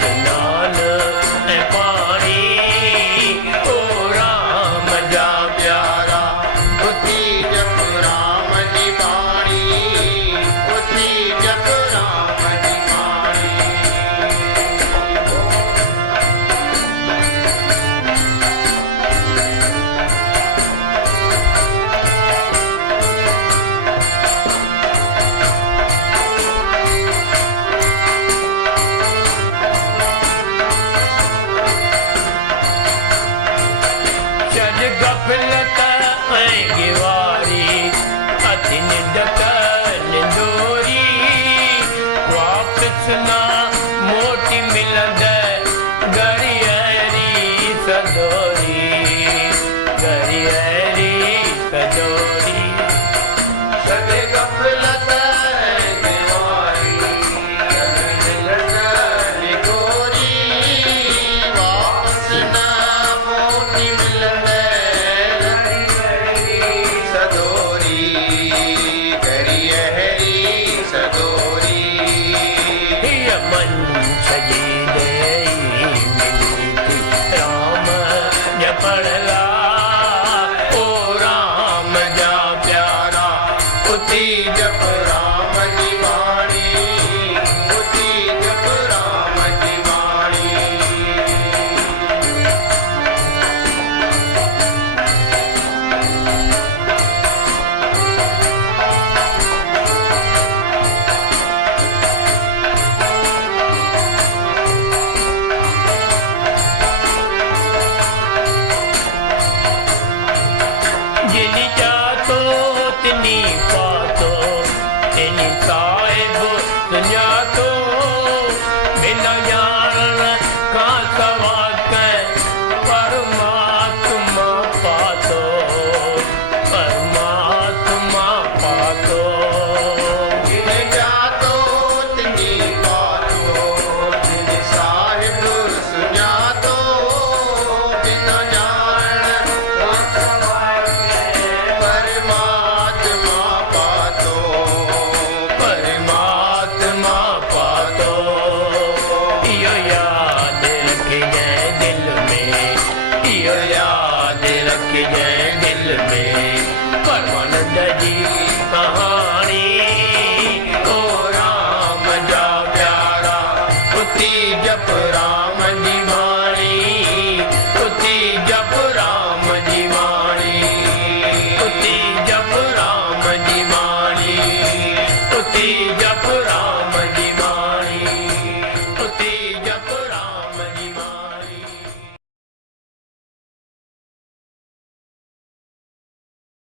स्नान ऐं पाणी ओ राम जा प्यारा उथी जप राम जी बाणी उथी जप राम जी बाणी छॾ गफ़लत ऐं गिवारी अति निंदक निंदोरी वापसि न मोटी मिलंद गरियरी सदोरी गरियरी सदोरी सद गफलत दीवारी गोरी वापस न मोटी मिलंदे सदोरी गरियरी सदोरी हिय मंछ जी देई मिली थी राम जपड़ला ओ राम जा प्यारा उथी जप राम जी बाणी उथी जप राम जी बाणी जिनी चाहतो तिनी पातो तिनी साहिब सुञातो बिना ॼाणण खां सवाइ कंहिं परमात्मा पातो परमात्मा पातो जिन जातो तिनी पातो जिन साहिब सुञातो बिन ॼाण परमात्मा पातो परमात्मा पातो इहो यादि रखिजांइ दिल में इहो यादि रखिजांइ दिल में परमानंद जी कहाणी ओ राम जा प्यारा उथी जप